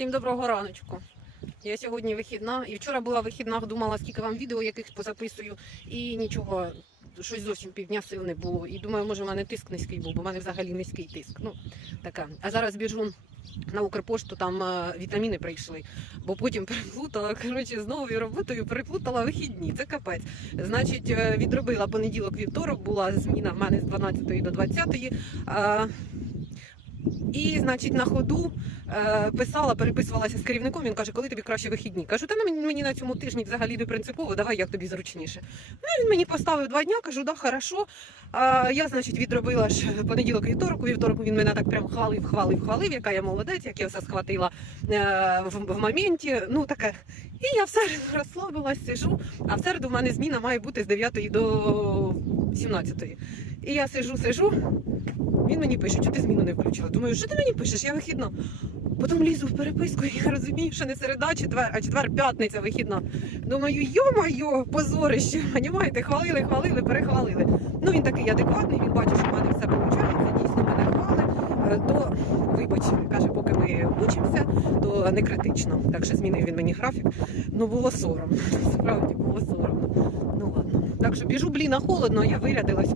Всім доброго раночку. Я сьогодні вихідна, і вчора була вихідна, думала, скільки вам відео яких позаписую, і нічого, щось зовсім півдня сил не було. І думаю, може, в мене тиск низький був, бо в мене взагалі низький тиск. Ну, така. А зараз біжу на Укрпошту, там е, вітаміни прийшли, бо потім переплутала, коротше, з новою роботою переплутала вихідні. Це капець. Значить, е, відробила понеділок, вівторок, була зміна в мене з 12 до 20. А, і, значить, на ходу е, писала, переписувалася з керівником. Він каже, коли тобі краще вихідні. Кажу, та мені, мені на цьому тижні взагалі не принципово, давай як тобі зручніше. Ну, він мені поставив два дня, кажу, да, хорошо. А, я, значить, відробила ж понеділок вівторок. У вівторок він мене так прям хвалив, хвалив, хвалив, яка я молодець, як я все схватила е, в, в моменті. Ну, таке. І я в середу розслабилась, сижу, а в середу в мене зміна має бути з 9 до 17. І я сижу, сижу. Він мені пише, що ти зміну не включила. Думаю, що ти мені пишеш? Я вихідна. Потім лізу в переписку, і я розумію, що не середа, четвер, а четвер п'ятниця вихідна. Думаю, йо-моє, позорище. Понімаєте, хвалили, хвалили, перехвалили. Ну він такий адекватний, він бачить, що в мене все виходить, дійсно мене хвали. Е, То вибач, каже, поки ми учимося, то не критично. Так що змінив він мені графік. Ну було соромно. Справді було соромно. Ну. Так що біжу, блін, холодно, я вирядилась.